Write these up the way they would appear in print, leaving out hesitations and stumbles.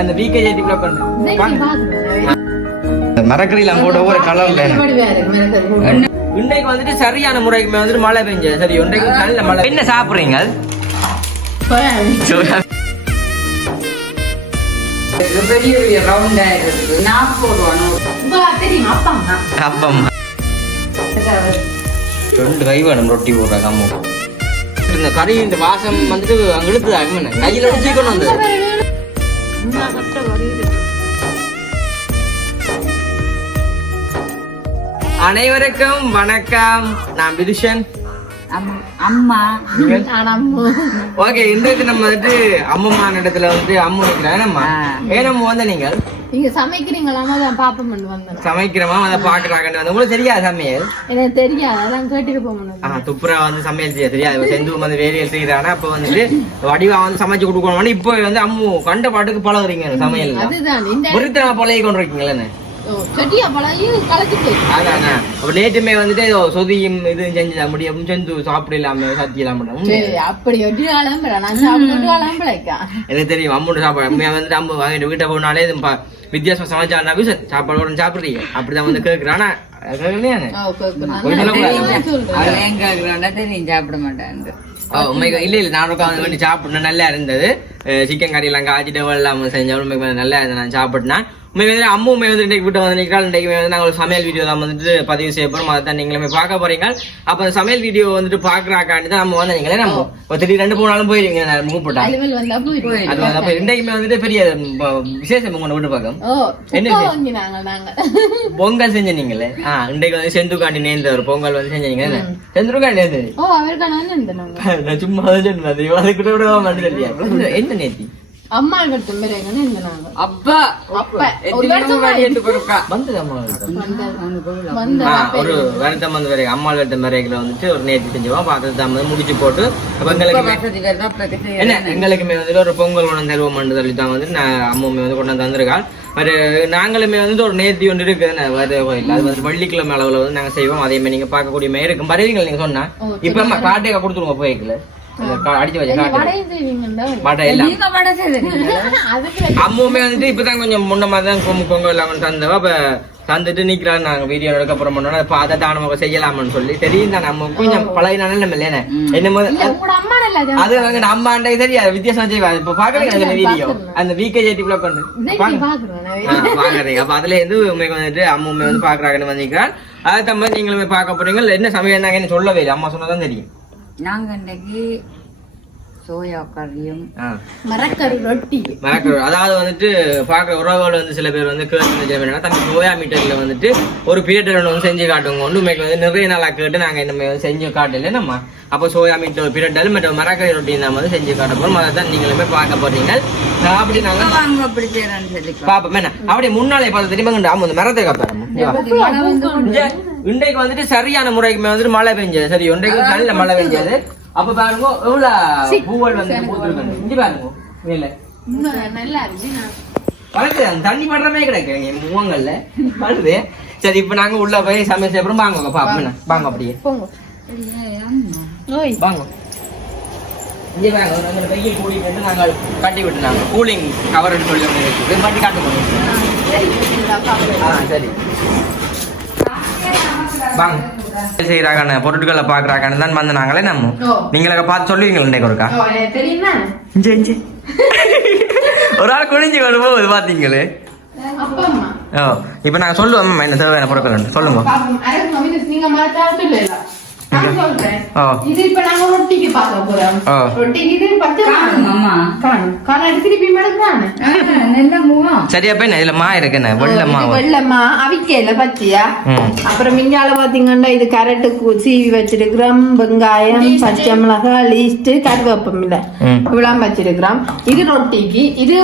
அந்த பிகேஜி டிப்ளப் பண்ணு மரக்கறிலாம் போட ஒரு கலர்ல இன்றைக்கு வந்துட்டு சரியான முறைக்கு வந்துட்டு மழை பெஞ்சது சரி இன்றைக்கு நல்ல மழை என்ன சாப்பிடுறீங்க பெரிய ரவுண்டா இருக்கு நான் போடுவானோ அப்பம் 2 கை வேணும் ரொட்டி போடுற கம்மு இந்த கறி இந்த வாசம் வந்துட்டு அங்க இழுத்து கையில வச்சுக்கணும் வந்து அனைவருக்கும் வணக்கம் நான் விதுஷன் அம்மா ஓகே இன்றைக்கு நம்ம வந்துட்டு அம்மம்மா இடத்துல வந்து அம்மு நிக்கிறோம் ஏனம்மா வந்து நீங்க சமைக்கிறீங்களாமா பாப்பம் சமைக்கிறோமா அதை பாக்குறாங்க வந்து உங்களுக்கு தெரியாது சமையல் எனக்கு தெரியாது அதான் கேட்டுட்டு போகணும் துப்புரா வந்து சமையல் செய்ய தெரியாது செந்து வந்து வேலையில் செய்யறாங்க அப்ப வந்துட்டு வடிவா வந்து சமைச்சு கொடுக்கணும் இப்போ வந்து அம்மு கண்ட பாட்டுக்கு பழகுறீங்க சமையல் ஒருத்தர பழகி கொண்டு இருக்கீங்களே நேற்றுமே வந்துட்டு சொதியும் இது செஞ்சு முடியும் செஞ்சு சாப்பிட இல்லாம சத்தி இல்லாம எனக்கு தெரியும் அம்மோட சாப்பாடு வந்துட்டு அம்மு வாங்கிட்டு வீட்டை போனாலே வித்தியாசம் சமைச்சாலும் சாப்பாடு சாப்பிடுறீங்க அப்படிதான் வந்து கேக்குறேன் ஆனா சாப்பிட மாட்டேன் இல்ல இல்ல நான் உட்காந்து வேண்டி சாப்பிடணும் நல்லா இருந்தது சிக்கன் கறி எல்லாம் காய்ச்சிட்டு இல்லாம செஞ்சாலும் நல்லா இருந்தது நான் சாப்பிட்டேன் அம்மு வந்து இன்னைக்கு வீட்டு வந்து நிற்கிறாள் இன்றைக்கு வந்து நாங்கள் சமையல் வீடியோ தான் வந்துட்டு பதிவு செய்ய போறோம் அதை தான் நீங்களுமே பார்க்க போறீங்க அப்ப அந்த சமையல் வீடியோ வந்துட்டு பாக்குறாக்காண்டி தான் நம்ம வந்து நீங்களே நம்ம திடீர் 2 நாளும் போயிருவீங்க மூப்பிட்டா அது வந்து இன்றைக்குமே வந்துட்டு பெரிய விசேஷம் உங்க வீட்டு பார்க்க என்ன பொங்கல் செஞ்ச நீங்களே இன்றைக்கு வந்து செந்துக்காண்டி நேர்ந்த ஒரு பொங்கல் வந்து செஞ்சீங்க செந்துக்காண்டி நேர்ந்தது சும்மா அது கூட விட மாட்டேன் என்ன நேர்த்தி அம்மா அப்பா ஒரு வருத்தம் வந்து வரைக்கும் அம்மா வருத்தம் வரைகளை வந்துட்டு ஒரு நேற்று செஞ்சுவோம் பார்த்து முடிச்சு போட்டு எங்களுக்குமே வந்துட்டு ஒரு பொங்கல் கொண்டு தருவோம் சொல்லி தான் வந்து நான் அம்மாவுமே வந்து கொண்டு வந்து வந்திருக்காள் நாங்களுமே வந்துட்டு ஒரு நேர்த்தி ஒன்று இருக்குது கோயில் அது வந்து வெள்ளிக்கிழமை அளவுல வந்து நாங்க செய்வோம் அதே மாதிரி நீங்க பார்க்கக்கூடிய இருக்கும் பரவீங்கள் நீங்க சொன்னா இப்ப காட்டையை கொடுத்துருங்க போய்க்கல அடிச்சு அம்முமே வந்துட்டு இப்பதான் கொஞ்சம் முன்ன மாதிரிதான் பொங்கல் இல்லாம தந்தவா அப்ப தந்துட்டு நிக்கிறான் நாங்க வீடியோ எடுக்க அப்புறம் பண்ணோம் இப்ப அதை தான் நமக்கு செய்யலாம்னு சொல்லி தெரியும் தான் நம்ம கொஞ்சம் பழையனால நம்ம இல்லையே என்ன அது வந்து அம்மாண்டே தெரியாது வித்தியாசம் செய்வாங்க இப்ப பாக்குறீங்க வீடியோ அந்த விகேஜி டிப்ளப் பண்ணு பாக்குறீங்க அப்ப அதுல இருந்து உண்மைக்கு வந்துட்டு அம்முமே வந்து பாக்குறாங்கன்னு வந்திருக்கிறான் அதை தம்பி நீங்களுமே பார்க்க போறீங்க என்ன சமையல் நாங்கன்னு சொல்லவே இல்லை அம்மா சொன்னதான் தெரியும் நாங்க இன்னைக்கு சோயா கறியும் மரக்கறி ரொட்டி அதாவது வந்துட்டு பாக்குற உறவுகள் வந்து சில பேர் வந்து கேட்டு தம்பி சோயா மீட்டர்ல வந்துட்டு ஒரு பீரியட் வந்து செஞ்சு காட்டுவோம் ஒன்றுமைக்கு வந்து நிறைய நாளா கேட்டு நாங்க இந்த செஞ்சு காட்டல நம்ம அப்போ சோயா மீட்டர் ஒரு பீரியட் மற்ற மரக்கறி ரொட்டி நம்ம வந்து செஞ்சு காட்ட போறோம் அதை தான் நீங்களுமே பார்க்க போறீங்க அப்படி நாங்க பாப்போம் என்ன அப்படி முன்னாலே பார்த்து தெரியுமா அந்த மரத்தை காப்பாரு இன்றைக்கு வந்துட்டு சரியான முறைக்கு வந்துட்டு மழை பெஞ்சது சரி இன்றைக்கு நல்ல மழை பெஞ்சது அப்ப பாருங்க எவ்வளவு பூவல் வந்து பூத்துருக்கு இங்க பாருங்க மேல வளர்க்குது தண்ணி படுறமே கிடைக்கு முகங்கள்ல வருது சரி இப்ப நாங்க உள்ள போய் சமைச்ச அப்புறம் வாங்க பாப்போம் வாங்க அப்படியே வாங்க இங்கே வாங்க வெயில் கூலி வந்து நாங்கள் கட்டி விட்டுனாங்க கூலிங் கவர்னு சொல்லி ஒன்று இருக்குது பண்ணி காட்டுவோம் சரி வாங்க செய்யறாங்க பொருட்களை பாக்குறாங்கன்னு தான் வந்து நாங்களே நம்ம நீங்களுக்கு பார்த்து சொல்லுவீங்களா இன்னைக்கு ஒருக்கா ஒரு ஆள் குனிஞ்சு வரும்போது பாத்தீங்களே இப்ப நாங்க சொல்லுவோம் என்ன தேவையான பொருட்கள் சொல்லுங்க சரியா போய் இதுல மா இருக்கு வெள்ளமா அவிக்கல பச்சியா அப்புறம் மிஞ்சால பாத்தீங்கன்னா இது கரட்டு சீவி வச்சிருக்கிறோம் வெங்காயம் பச்சை மிளகாய் லீஸ்ட் கருவேப்பம் இல்ல இவ்வளவு வச்சிருக்கிறோம் இது ரொட்டிக்கு இது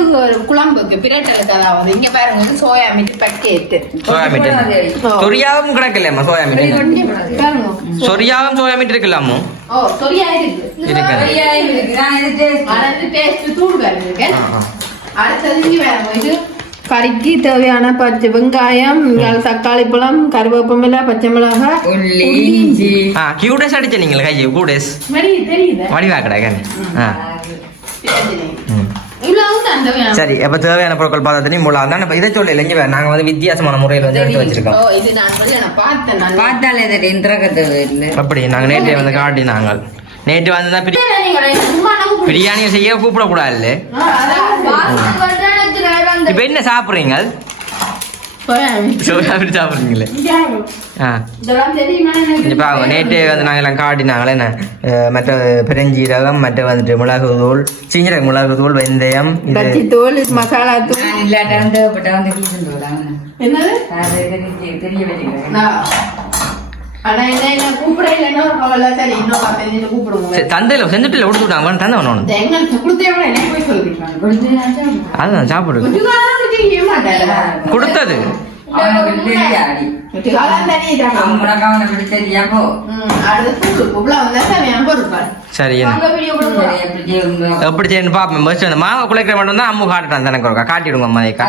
குழம்புக்கு பிரட்டலுக்கு அதாவது இங்க பாருங்க soya meat packet soya meat சொரியாவும் கிடக்கலையம்மா சோயா மீட் சொரியாவும் சோயா மீட் இருக்கலாமோ சொரியா இருக்கு இது கறிக்கு தேவையான பச்சை வெங்காயம் தக்காளி பழம் கருவேப்பமில்லை பச்சை மிளகாய் கியூடஸ் அடிச்ச நீங்க கையை கூடஸ் வடிவா கிடக்க சரி அப்ப தேவையான பொருட்கள் பார்த்தா மூலம் தான் இதை சொல்லல இங்க நாங்க வந்து வித்தியாசமான முறையில் வந்து எடுத்து வச்சிருக்கோம். பார்த்தாலே அப்படி நாங்க நேற்று வந்து காட்டினாங்க. நேற்று வந்து பிரியாணியை செய்ய கூப்பிடக்கூடாது. இப்ப என்ன சாப்பிடுறீங்க? சாப்பிடுறீங்களே. நேற்று வந்து நாங்க எல்லாம் காட்டினாங்களே என்ன மற்ற பெருஞ்சீரகம் மற்ற வந்துட்டு மிளகு தூள் சீரக மிளகு தூள் வெந்தயம் தூள் மசாலா தூள் தந்தையில செஞ்சுட்டு கொடுத்துட்டாங்க தந்தை அதுதான் சாப்பிடு கொடுத்தது சரி எப்படி செய்யணும் பாப்பேன். மாவை குலைக்கிற மட்டும் தான் அம்மு காட்டுறான் எனக்கு காட்டிடுங்க அம்மாக்கா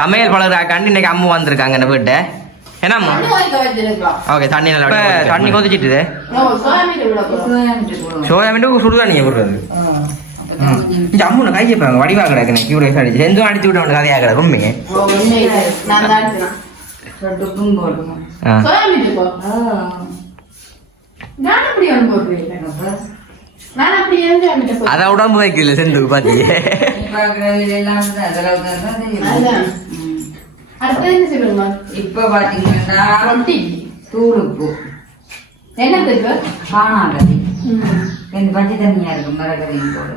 சமையல் பழகிறாக்காண்டி இன்னைக்கு அம்மு வந்திருக்காங்க என்ன வீட்டை. என்னம்மா ஓகே தண்ணி நல்லா தண்ணி கொதிச்சிட்டு சோயா மீன் சுடுதண்ணியை போடுறது அம்மு கையப்பாங்க வடிவா கிடக்கு கியூரை அடிச்சு செஞ்சும் அடிச்சு விட்டு கதையாக கிடக்கு உண்மைங்க. அத உடம்பு வைக்கல செந்து பாத்தி இப்ப பாத்தீங்கன்னா தூளுப்பு என்ன காணாங்கறி ரெண்டு பச்சை தண்ணியா இருக்கு மரகறியும் போடு.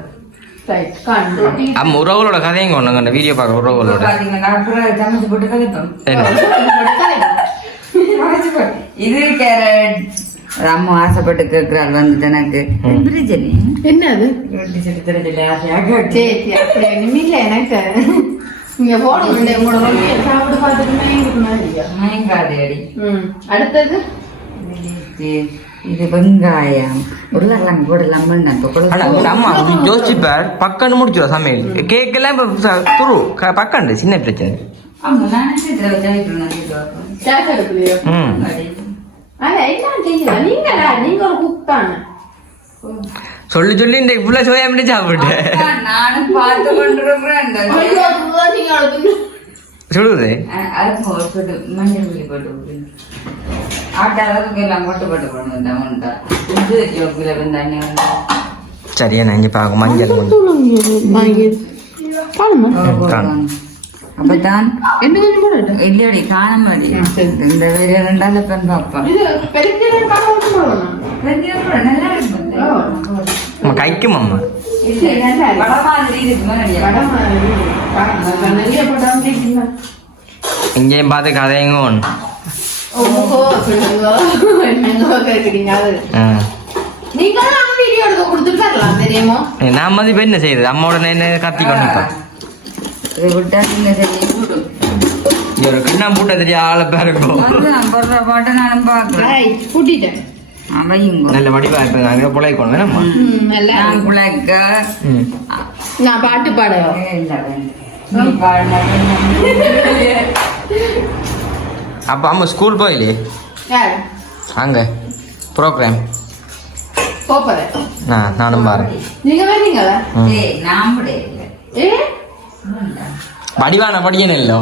உறவுகளோட கதையும் கொண்டாங்க வீடியோ பார்க்க உறவுகளோட சமைச்சு போட்டு கதைப்போம். இது கேரட் அம்மா ஆசைப்பட்டு கேட்கிறாள் வந்து எனக்கு பிரிஜனி என்னது எனக்கு இங்க சாப்பிட்டு பார்த்துட்டு அடுத்தது இது வெங்காயம் உருளைக்கிழங்கு போடலாம். அம்மா யோசிச்சுப்பார் பக்கன்னு முடிச்சிடும் சமையல் கேக்கெல்லாம் துரு பக்கண்டு சின்ன பிரச்சனை. சொல்லி சொல்லி இந்த ஃபுல்லா சோயா மீன் சாப்பிட்டு நானும் பார்த்து கொண்டிருக்கிறேன். சொல்லுது மஞ்சள் புளி போட்டு ஆட்ட அளவுக்கு எல்லாம் போட்டு போட்டு போடணும். சரியா நான் இங்க பாக்க மஞ்சள் அப்பதான் இல்லடி காணமாடி இந்த ரெண்டாவது பெண் பாப்பா கைக்கும் அம்மா இங்கேயும் பார்த்து கதைங்க நான் வந்து இப்ப என்ன செய்யுது அம்மாவோட என்ன கத்தி கொண்டு ஒரு கிண்ணா பூட்ட தெரியா ஆளை பேருக்கும் பாட்டை நானும் பாக்குறேன். நல்ல வடிவா இருப்பாங்க புழைக்கணும் வேணாமா புழைக்க நான் பாட்டு பாடுவேன். அப்ப அம்மா ஸ்கூல் போயிலே அங்க ப்ரோக்ராம் நானும் பாரு நீங்க வரீங்களா? வடிவான படிக்கணும் இல்லோ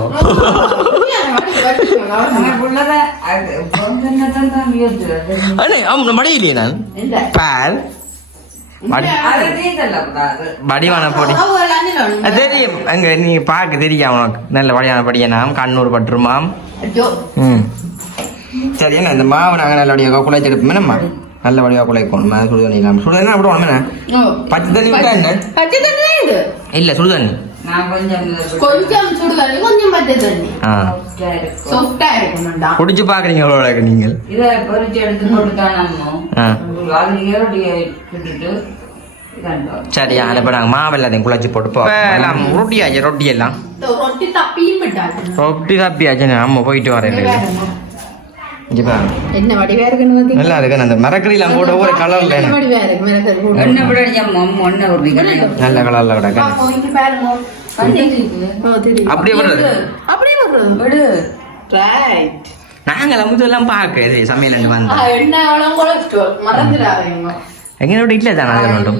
மடியிலே நான் பார் வடிவான பொடி தெரியும் அங்க நீ பாக்க தெரியும் உனக்கு நல்ல வடிவான படியனாம் கண்ணூர் பட்டுருமாம். சரி என்ன இந்த மாவை நாங்க நல்ல வடிவாக குழைச்செடுப்போம் என்னம்மா நல்ல வடிவாக குழைக்கணும் சுடுதண்ணி சுடுதண்ணி அப்படி ஒண்ணுமே பச்சை தண்ணி விட்டா என்ன பச்சை தண்ணி இல்ல சுடுதண்ணி கொஞ்சம் சுடுதண்ணி கொஞ்சம் பச்சை தண்ணி சாஃப்ட்டா இருக்கணும்டா குடிச்சு பாக்குறீங்க நீங்கள் இத பொரிச்சு எடுத்து போட்டுட்டானோ சரி இப்ப நாங்க மாவு எல்லாத்தையும் குழைச்சி போட்டு எல்லாம் ரொட்டியாச்சு ரொட்டி எல்லாம் ரொட்டி தப்பியாச்சு அம்மா போயிட்டு வரேன். என்ன வடிவா இருக்குன்னு நல்லா இருக்கு அந்த மரக்கறியெல்லாம் போட ஒரு கலர்ல நல்ல கலர்ல கிடக்கு அப்படியே வருது நாங்கள் அமுதெல்லாம் பார்க்க சமையல் வந்து எங்களோட இட்லி தானே அது மட்டும்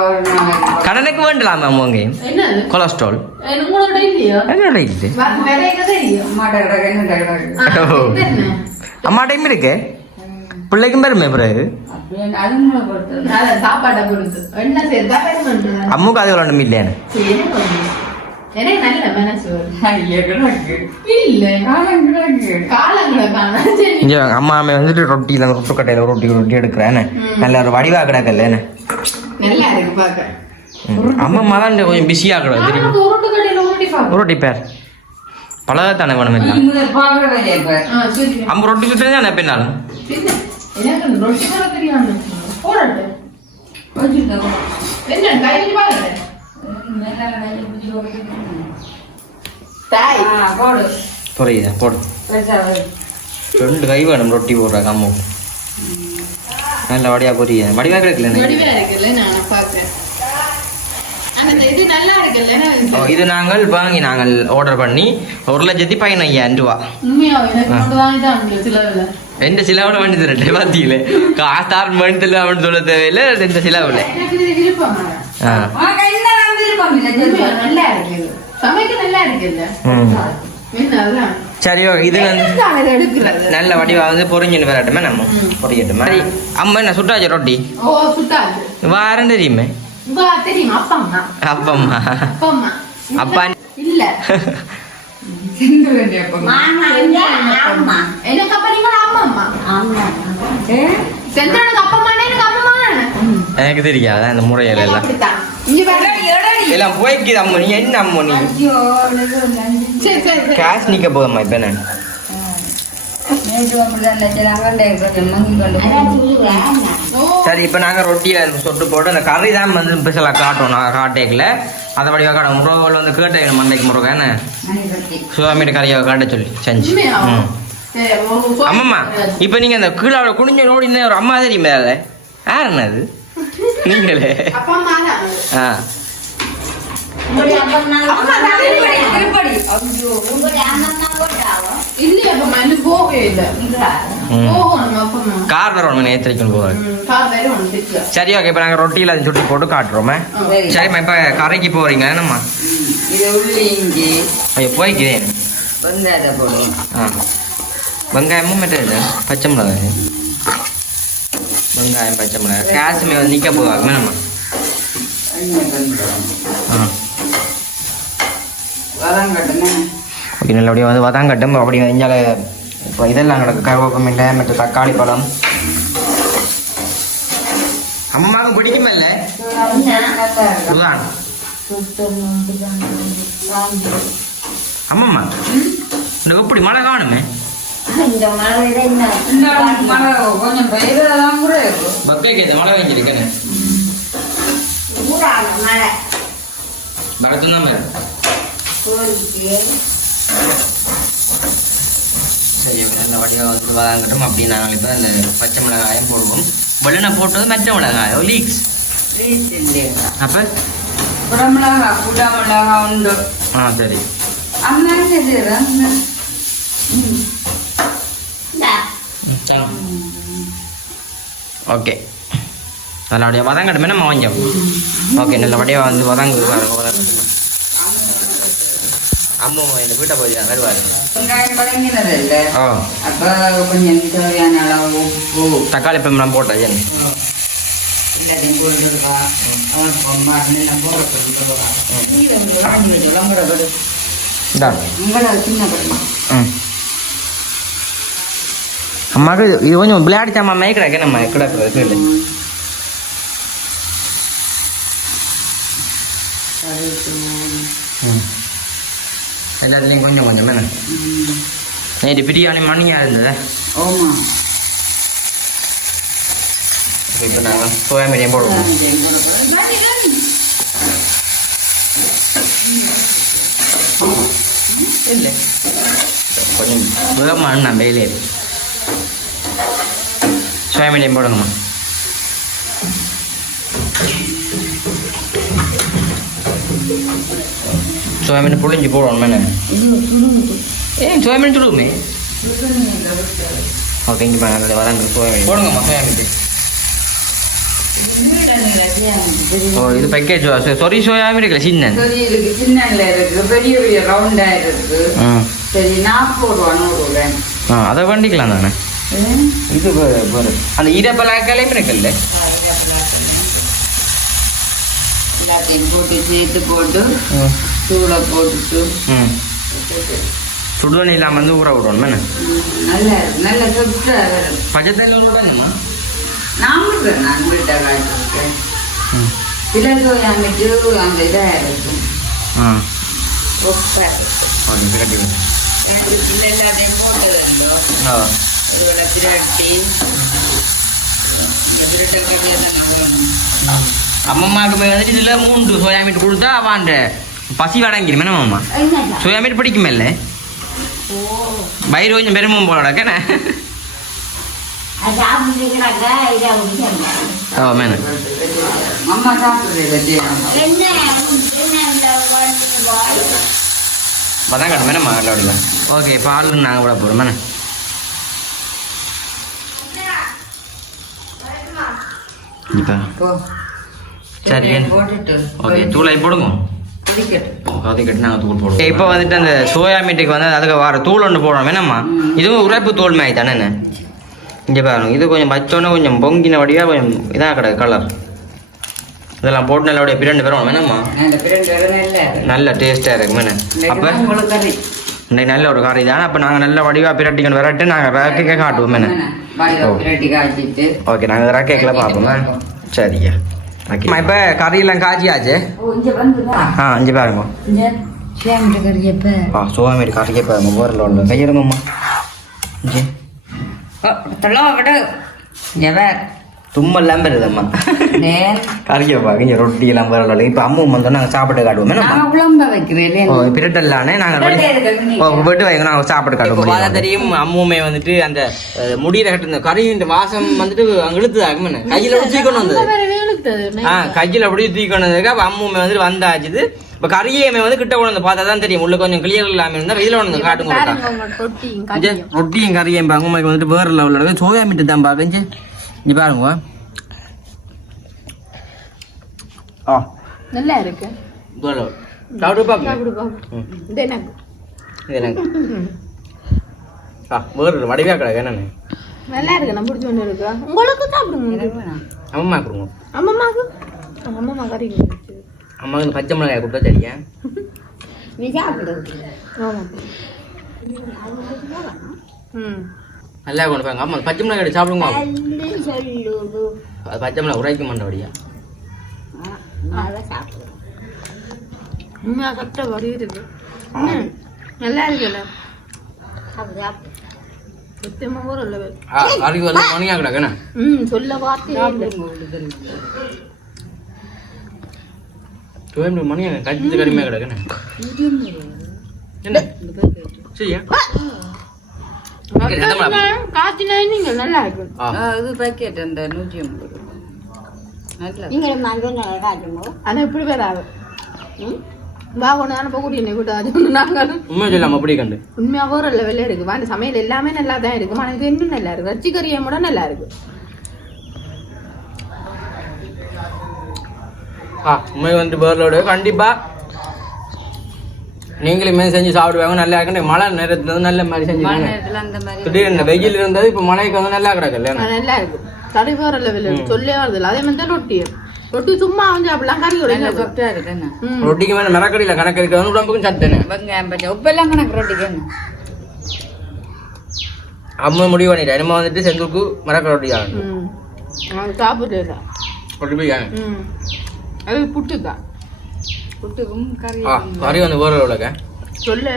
ஒரு நாளைக்கு கடனுக்கு வேண்டலாமா அம்மாங்க என்னது கொலஸ்ட்ரால் உங்களோட இல்லையா என்னோட இருக்குது வேற எங்க தெரியும் அம்மாட்ட கிடக்கு என்ன கிடக்கு அம்மா டைம் இருக்கு பிள்ளைக்கும் பெருமை பிறகு அப்படியே அதுங்களை பொறுத்தது சாப்பாடை பொறுத்து என்ன சேர்த்தா பெருமை அம்முக்கு அது ஒன்றும் இல்லையானு எனக்கு நல்ல மனசு வரும். ஐயா கிடக்கு இல்ல காலம் கிடக்கு காலங்களை காண சரி இங்கே அம்மா வந்துட்டு ரொட்டி அந்த ரொட்டு கட்டையில் ரொட்டி எடுக்கிறேன்னு நல்ல ஒரு வடிவா கிடக்கல என்ன நல்லா இருக்கு பாக்க அம்மா தான் கொஞ்சம் பிஸியாக கிடக்கு தெரியும் உருட்டு கடையில உருட்டி பாக்க ரொட்டி பேர் பழகத்தானே வேணும் இல்லை முதல் பார்க்கறதே இப்ப சரி அம்மா ரொட்டி சுட்டு தான் பின்னாலும் எனக்கு ரொட்டி கூட தெரியாம போடட்டு வச்சுருந்தோம் என்ன கையில் பாருங்க தாய் போடு புரியுதா போடு பெருசாக 2 கை வேணும் ரொட்டி போடுறாங்க அம்மா நல்ல வடிவா புரியுது வடிவா கிடைக்கல வடிவா இருக்குல்ல நான் பாக்குறேன் ஆனா இது நல்லா இருக்குல்ல இது நாங்கள் வாங்கி நாங்கள் ஆர்டர் பண்ணி 1,15,000 ரூபா உண்மையா எனக்கு கொண்டு வாங்கி தான் சிலவுல எந்த சிலவில் வேண்டி தரட்டே பார்த்தீங்களே காஸ்தார் வேண்டியதில்லை அப்படின்னு சொல்ல தேவையில்லை எந்த சிலவில் எனக்கு இது விருப்பம் ஆ நல்லா இருக்கு சமைக்க நல்லா இருக்குல்ல என்ன அதான் சரி இது வந்து எடுக்கிறது நல்ல வடிவா வந்து பொறிஞ்சுன்னு வரட்டுமே நம்ம பொறியட்டுமே சரி அம்மா என்ன சுட்டாச்சு ரொட்டி ஓ சுட்டாது வாரம் தெரியுமே தெரியும் அப்பா அம்மா அப்பம்மா அப்பா அம்மா அப்பா இல்ல சிந்து வேண்டிய எனக்கு அப்ப நீங்க அம்மா அம்மா செந்தனுக்கு அப்பா அம்மா எனக்கு அப்பா அம்மா எனக்கு தெரியாது அந்த முறையில எல்லாம் அப்படித்தான் இங்க பாரு எல்லாம் போய்க்குது அம்மா நீ என்ன அம்மா நீ சரி சரி சரி கேஷ் நிக்க போதம்மா இப்ப என்ன சரி இப்ப நாங்க ரொட்டியில சொட்டு போட்டு அந்த கறி தான் வந்து ஸ்பெஷலாக காட்டும் நான் காட்டேக்கல அதை வடிவாக காட்டும் முருகவில் வந்து கேட்டேன் மண்டைக்கு முருகன் என்ன சுவாமியோட கறியை காட்ட சொல்லி செஞ்சு உண்மையா? ம் சரி, ஒரு ஆமாம்மா இப்போ நீங்கள் அந்த கீழே குனிஞ்ச ஓடின ஒரு அம்மா தெரியுமே அதை யார் என்ன அது நீங்களே அப்பா அம்மா தான் ஆ இல்லையா அப்பா அம்மா இன்னும் போகவே இல்லை போகணும் அப்பா அம்மா கார் வேற ஒன்று நேத்திரிக்கணும் போகிறேன் கார் வேற ஒன்று திட்டு சரி ஓகே இப்போ நாங்கள் ரொட்டியில் அதை சுட்டி போட்டு காட்டுறோமே சரிம்மா இப்போ கரைக்கு போகிறீங்க என்னம்மா இது உள்ளி இஞ்சி ஐயோ போய்க்கிறேன் வெங்காயத்தை போடுவோம் ஆ வெங்காயமும் மெட்டது பச்சை மிளகாய் வெங்காயம் பச்சை மிளகாய் காசுமே வந்து நிற்க போவாங்க நம்ம ஆ வதங்கட்டுங்க ஓகே நல்லபடியாக வந்து வதங்கட்டும் அப்படி வெஞ்சால இப்போ இதெல்லாம் கிடக்கு கருவேப்பமில்லை மற்ற தக்காளி பழம் அம்மாவுக்கு பிடிக்குமா இல்லை உதான் அம்மம்மா இந்த எப்படி மழை காணுமே கொஞ்சம் பெய்தான் கூட இருக்கும் பக்கைக்கு இந்த மழை வெஞ்சிருக்கேன்னு பக்கத்துதான் வேறு சரி ஓகே நல்ல வடிவாக வந்து வதங்கட்டும் அப்படின்னு நாங்கள் இப்போ அந்த பச்சை மிளகாயம் போடுவோம் வெள்ளனை போட்டது மற்ற மிளகாயோ லீக்ஸ் அப்போ குடமிளகா குடமிளகா உண்டு ஆ சரி அம்மா ஓகே நல்லபடியாக வதங்கட்டுமே நம்ம வாங்கியோம் ஓகே நல்லபடியாக வந்து வதங்கு அம்மா இந்த வீட்டை போய் வருவார் வெங்காயம் வதங்கினது இல்லை ஓ அப்போ கொஞ்சம் தேவையான அளவு உப்பு தக்காளி பெம்பளம் போட்டேன் எல்லாத்தையும் போட்டுருப்பா அவனுக்கு பொம்மா நான் போடுறது இந்தா உங்களோட சின்ன படமா ம் அம்மாவுக்கு இது கொஞ்சம் விளையாடி சாமா மேய்க்கிறாக்க நம்ம கிடக்குறது கீழே எல்லாத்துலேயும் கொஞ்சம் கொஞ்சம் என்ன நைட்டு பிரியாணி மணியாக இருந்தது ஆமா இப்போ நாங்கள் சோயா மீடியம் போடுவோம் இல்லை கொஞ்சம் வேகமாக நான் வெயிலே சோயா மீடியம் போடுங்கம்மா சோயா மீன் புளிஞ்சு போடுவோம் மேலே ஏன் சோயா மீன் சுடுவோமே ஓகே இங்கே பாருங்க வராங்க சோயா மீன் போடுங்கம்மா சோயா மீன் ஓ இது பேக்கேஜ் சொரி சோயாவும் இருக்குல்ல சின்ன சரி இருக்கு, சின்னல இருக்கு, பெரிய பெரிய ரவுண்டா இருக்கு. சரி 40 ரூபா 100 ரூபா. அதை வண்டிக்கலாம் தானே இது அந்த ஈரப்பலாக்காலையும் இருக்குல்ல எல்லாத்தையும் போட்டு சேர்த்து போட்டு தூளை போட்டுட்டு சுடுவணி இல்லாமல் வந்து ஊற விடணும் என்ன நல்லா இருக்கு, நல்ல சொத்து. பச்சை ஊறணுமா நான் வீட்டை காய்ச்சிருக்கேன். சில சோயாமிக்கு அந்த இதாக இருக்கும். ஓகே எல்லாத்தையும் போட்டதுண்டோ அதுகளை பிரட்டி இந்த பிரட்டை அம்மம்மாவுக்கு வந்துட்டு இதில் 3 சோயா மீட் கொடுத்தா அவன் பசி வடங்கிடும் என்ன அம்மா சோயா மீட் பிடிக்குமே இல்லை வயிறு கொஞ்சம் பெருமும் போலக்கண்ணே அம்மா சாப்பிடுறது அதான் கட்டு மேடம் விளையாடுவேன் ஓகே பால் நாங்கள் விட போகிறோம் மேடம் இப்போ சரி ஓகே தூளை போடுங்க கட்டி நாங்கள் தூள் போடுவோம் இப்போ வந்துட்டு அந்த சோயா மீட்டுக்கு வந்து அதுக்கு வர தூள் ஒன்று போடுறோம் வேணாம்மா இதுவும் உரைப்பு தோல் மாதிரி தானே இங்கே பாருங்க இது கொஞ்சம் வச்சோன்னே கொஞ்சம் பொங்கின வடிவாக கொஞ்சம் இதாக கிடக்கு கலர் இதெல்லாம் போட்டு நல்ல பிரண்டு பெறுவோம் வேணாம்மா நல்ல டேஸ்ட்டாக இருக்கு மேடம் அப்போ இன்னைக்கு நல்ல ஒரு கறி தானே அப்போ நாங்கள் நல்ல வடிவாக பிரட்டிக்கணும் விரட்டு நாங்கள் ரேக்கே காட்டுவோம் மேடம் ஓகே நாங்கள் ரேக்கேக்கில் பார்ப்போம் சரியா ஓகே இப்போ கறியெல்லாம் காய்ச்சியாச்சு இங்கே பாருங்க சோயா மீட் கறியை பாருங்க போரில் உள்ள கையிறங்கம்மா இங்கே தும்மெல்லாம் வருதம்மா கறியை பாருங்க ரொட்டி எல்லாம் வரல இப்போ அம்மா வந்து நாங்கள் சாப்பிட்டு காட்டுவோம் பிரட்டல்லானே நாங்கள் விட்டு வைங்க நாங்கள் சாப்பிட்டு காட்டுவோம் தெரியும் அம்முமே வந்துட்டு அந்த முடியில கட்டு கறியின் வாசம் வந்துட்டு அங்கே இழுத்துதாங்க கையில் தூக்கணும் வந்தது கையில் அப்படியே தூக்கணும் வந்ததுக்கு அப்போ அம்முமே வந்துட்டு வந்தாச்சுது இப்போ கறியுமே வந்து கிட்ட கொண்டு வந்து பார்த்தா தான் தெரியும் உள்ள கொஞ்சம் கிளியர் இல்லாமல் இருந்தால் இதில் ஒன்று காட்டுங்க ரொட்டியும் கறியும் அம்மாக்கு வந்துட்டு வேறு லெவலில் இருக்கு சோயா மீட்டு தான் பார்க்கஞ்சு இங்கே பாருங்க நல்லா இருக்கு வேறு வடிவா கிடக்கு என்னன்னு நல்லா இருக்கு நான் பிடிச்சி ஒன்று இருக்கு உங்களுக்கு சாப்பிடுங்க அம்மா கொடுங்க அம்மா கறி அம்மாவுக்கு பச்சை மிளகாய் கொடுத்தா சரியா நீ சாப்பிடு நல்லா கொண்டு போங்க அம்மா பச்சை மிளகாய் சாப்பிடுங்க அது பச்சை மிளகாய் உரைக்க மாட்டபடியா கஷ்டப்படி இருக்கு நல்லா இருக்குல்ல மணியா கிடக்குண்ணா சொல்ல வார்த்தை மணியா கட்சி கடுமையா கிடக்குண்ணா என்ன சரியா காய்ச்சினா நல்லா இருக்கு இது பேக்கெட் அந்த 150 அது எப்படி வராது உண்மையாக ஒரு லெவல்ல இருக்கு அந்த சமையல் எல்லாமே நல்லா தான் இருக்கு ஆனா இது இன்னும் நல்லா இருக்கு வச்சி கறியை கூட நல்லா இருக்கு உண்மை வந்து பேர்லோட கண்டிப்பா நீங்களுமே செஞ்சு சாப்பிடுவாங்க நல்லா இருக்கு மழை நேரத்துல வந்து நல்ல மாதிரி செஞ்சு திடீர்னு வெயில் இருந்தது இப்ப மழைக்கு வந்து நல்லா கிடக்குல்ல நல்லா இருக்கு கறி வேற லெவல் சொல்லே வருது அதே மாதிரி தான் ரொட்டி சும்மா வந்து அப்படிலாம் கறி ரொட்டிக்கு மேல மரக்கடியில கணக்கு இருக்கிறது உடம்புக்கும் சத்துன்னு உப்பெல்லாம் கணக்கு ரொட்டிக்கு அம்மா முடிவு பண்ணிட்டேன் நம்ம வந்துட்டு செந்தூருக்கு மரக்கடை ரொட்டி ஆகணும் சாப்பிட்டு ரொட்டி போய் அது புட்டுதான் புட்டுக்கும் கறி வந்து வேற எவ்வளோக்க சொல்ல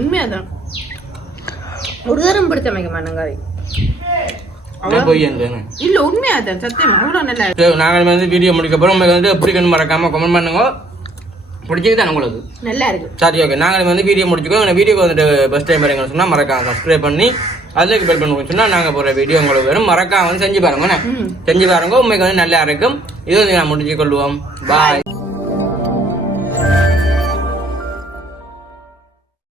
உண்மையாதான் ஒரு தரம் பிடிச்ச அமைக்க மாட்டேன் கறி இல்ல உண்மையாதான் சத்தியமா அவ்வளவு நல்லா இருக்கு நாங்கள் வந்து வீடியோ முடிக்க போறோம் உங்களுக்கு வந்து எப்படி மறக்காம கமெண்ட் பண்ணுங்க பிடிச்சிதான் உங்களுக்கு நல்லா இருக்கு சரி ஓகே நாங்கள் வந்து வீடியோ முடிச்சுக்கோ வீடியோக்கு வந்துட்டு ஃபர்ஸ்ட் டைம் வரீங்க சொன்னா மறக்காம சப்ஸ்கிரைப் பண்ணி அதுக்கு பெல் பண்ணி சொன்னா நாங்க போற வீடியோ உங்களுக்கு வரும் மறக்காம வந்து செஞ்சு பாருங்க செஞ்சு பாருங்க உங்களுக்கு வந்து நல்லா இருக்கும் இது வந்து நான் முடிச்சு கொள்வோம் பாய்.